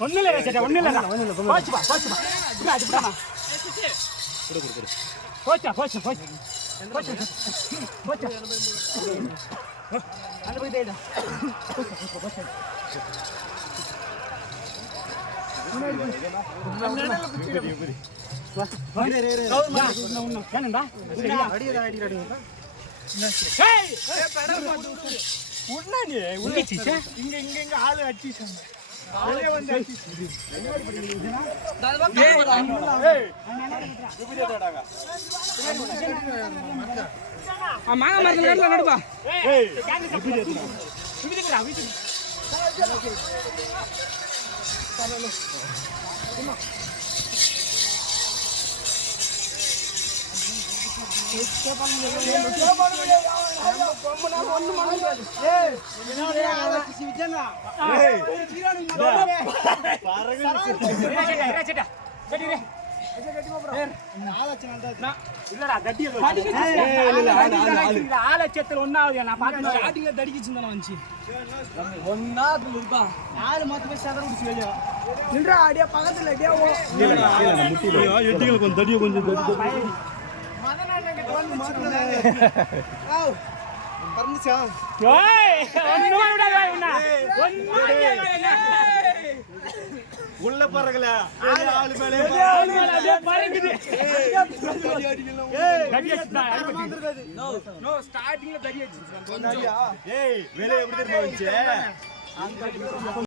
ஒண்ணு இல்ல ஒண்ணு இல்ல போச்சுப்பா போச்சா போச்சு போச்சு போச்சு போச்சு அந்த போய் தேடா போச்சு ஆளு அடிச்சு மாங்க மரத்துல நடுப்பா ஆலட்சத்துல ஒன்னாவது நான் பாத்து ஸ்டார்டிங்ல தடிக்கிச்சு வந்துச்சு ஒன்னாவது இருக்கா ஆளு மொத்தமே சதற முடிச்சு வெளிய நின்றா அடியா பக்கத்துல அடியா எட்டிகள் கொஞ்சம் தடிய கொஞ்சம் மதனால கிட்ட வந்து மாட்டல ஆவ் பறந்துச்சா ஏய் ஒண்ணுமே விடாத ஒண்ணா உள்ள பறக்கல ஆளு மேலே அப்படியே பறக்குது ஏய் தடி அடிச்சா நோ ஸ்டார்டிங்ல தடி அடிச்சு ஏய் வெளிய எப்படி தெரியுமா வந்துச்சு